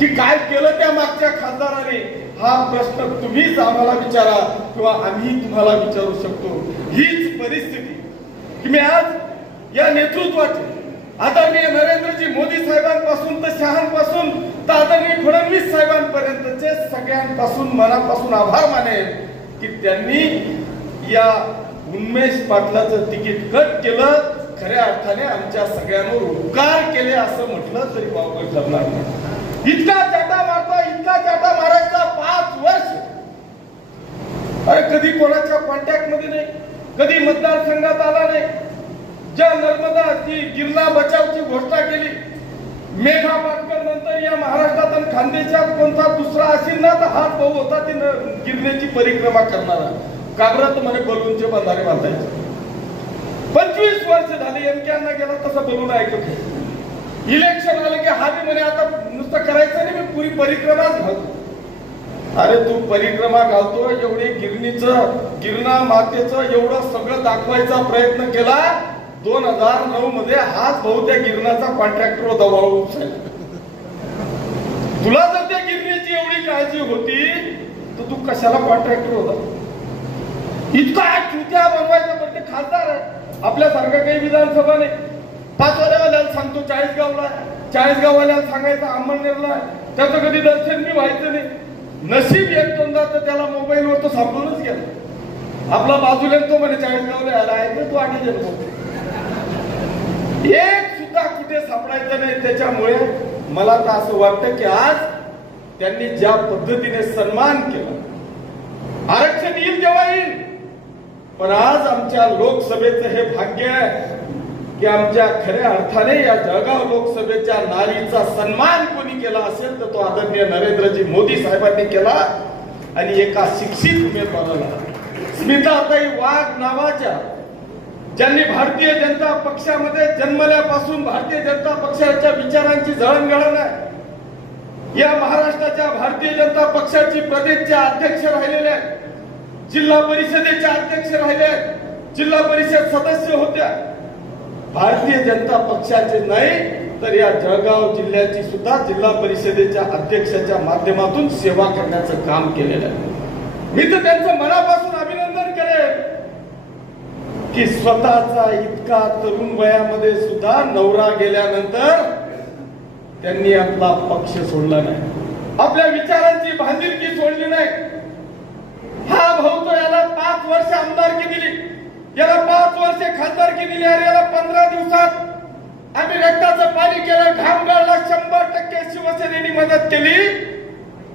की काय केलं त्या मागच्या खासदाराने, हा प्रश्न तुम्हीच आम्हाला विचारा किंवा आम्ही तुम्हाला विचारू शकतो। हीच परिस्थिती की मी आज या नेतृत्वाचे आदरणीय नरेंद्रजी मोदी साहेबांपासून तर शहांपासून तर आदरणीय फडणवीस साहेबांपर्यंतचे सगळ्यांपासून मनापासून आभार मानेन की त्यांनी या उन्मेष पाटलाचं तिकीट कट केलं। खऱ्या अर्थाने आमच्या सगळ्यांवर उपकार केले असं म्हटलं तरी वावगं ठरणार नाही। इतका चाटा मारता, इतका चाटा मारायचा 5 वर्ष, अरे कधी कोणाच्या कॉन्टॅक्ट मध्ये नाही, कधी मतदारसंघात आला नाही। ज्या नर्मदा ती गिरणा बचावची घोषणा केली, मेघा पाटकर नंतर या महाराष्ट्रात आणि खानदेशात कोणता दुसरा असेल ना तर हाच भाऊ होता ती गिरणेची परिक्रमा करणारा। काबरात म्हणे बलूनचे बंधारे बांधायचे। 25 वर्ष झाले एमक्यांना गेला तसं बलून ऐकत। इलेक्शन आलं की हावी म्हणे आता नुसतं करायचं नाही, मी पुरी परिक्रमाच घालतो। अरे तू परिक्रमा घालतो, एवढी गिरणा मातेचं एवढं सगळं दाखवायचा प्रयत्न केला। 2009 मध्ये हाच भाऊ त्या गिरणाचा कॉन्ट्रॅक्टर होता वाळू उपसायला। तुला जर त्या गिरणीची एवढी काळजी होती तर तू कशाला कॉन्ट्रॅक्टर होता? इतका चुत्या बनवायचा पण ते खासदार आहे, आपल्यासारखं काही विधानसभा नाही। 5 वाल्याला सांगतो 40 सांगायचं अंमळनेरला, त्याचं कधी दर्शन मी व्हायचं नाही। नशीब एक दोनदा तर त्याला मोबाईलवर तो सापडूनच गेला। आपला बाजूला तो म्हणे 40 आला आहे, तू 8 जण एक सुद्धा कुठे सापडायचं नाही। त्याच्यामुळे मला तर असं वाटतं की आज त्यांनी ज्या पद्धतीने सन्मान केला, आरक्षण येईल जेव्हा येईल, पण आज आमच्या लोकसभेचं हे भाग्य आहे की आमच्या खऱ्या अर्थाने या जळगाव लोकसभेच्या नारीचा सन्मान कोणी केला असेल तर तो आदरणीय नरेंद्रजी मोदी साहेबांनी केला। आणि एका शिक्षित उमेदवाराला, स्मिताताई वाघ नावाच्या, ज्यांनी भारतीय जनता पक्षामध्ये जन्मल्यापासून भारतीय जनता पक्षाच्या विचारांची जळणघळण आहे, या महाराष्ट्राच्या भारतीय जनता पक्षाची प्रदेशच्या अध्यक्ष राहिलेल्या, जिल्हा परिषदेचे अध्यक्ष राहिले, जिल्हा परिषद सदस्य होत्या। भारतीय जनता पक्षाचे नाही तर या जळगाव जिल्ह्याची सुद्धा जिल्हा परिषदेच्या अध्यक्षाच्या माध्यमातून सेवा करण्याचं काम केलेलं आहे। मी तर त्यांचं मनापासून अभिनंदन करेन की स्वतःचा इतका तरुण वयामध्ये सुद्धा नवरा गेल्यानंतर त्यांनी आपला पक्ष सोडला नाही, आपल्या विचारांची बांधिलकी सोडली नाही। हा भाऊ तो याला 5 वर्ष आमदारकी दिली, याला 5 वर्ष खासदारकी दिली, आणि याला 15 दिवसात आम्ही रक्ताचं पाणी केलं, घाम गाळला, 100% शिवसेनेने मदत केली।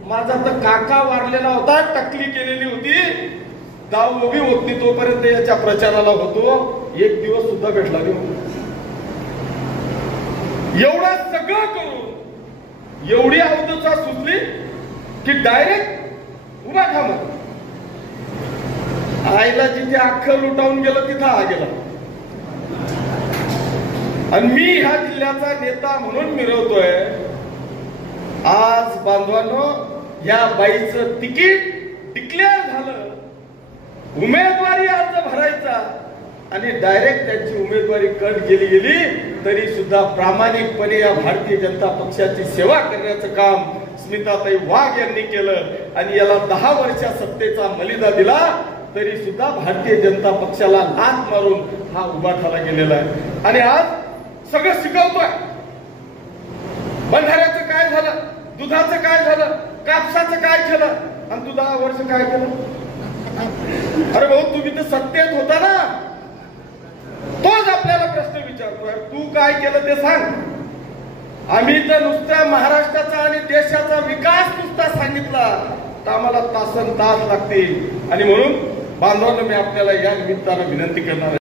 माझा तर काका वारलेला होता, टकली केलेली होती, गाव उभी होती, तोपर्यंत याच्या प्रचाराला होतो, एक दिवस सुद्धा भेटला नाही। एवढं सगळं करून एवढी अवधूता सुचली की डायरेक्ट उभा ठाम आईला जिथे अख्खं लुटावून गेलं तिथं हा गेला। आणि मी ह्या जिल्ह्याचा नेता म्हणून मिरवतोय। आज बांधवांनो, या बाईचं तिकीट डिक्लेअर झालं, उमेदवारी अर्ज भरायचा आणि डायरेक्ट त्यांची उमेदवारी कट गेली तरी सुद्धा प्रामाणिकपणे या भारतीय जनता पक्षाची सेवा करण्याचं काम स्मिताताई वाघ यांनी केलं। आणि याला 10 वर्ष सत्तेचा मलिदा दिला तरी सुद्धा भारतीय जनता पक्षाला लाथ मारून हा उभा ठाला गेलेला आहे। आणि आज सगळं शिकवतोय, बंधाऱ्याचं काय झालं, दुधाचं काय झालं, कापसाचं काय केलं, आणि तू 10 वर्ष काय केलं? अरे भाऊ, तुम्ही तर सत्तेत होता ना, तोच आपल्याला प्रश्न विचारतोय, तू काय केलं ते सांग। आम्ही तर नुसत्या महाराष्ट्राचा आणि देशाचा विकास नुसता सांगितला तर आम्हाला तासन तास लागतील। आणि म्हणून बांधवांना मी आपल्याला या निमित्तानं विनंती करणार आहे।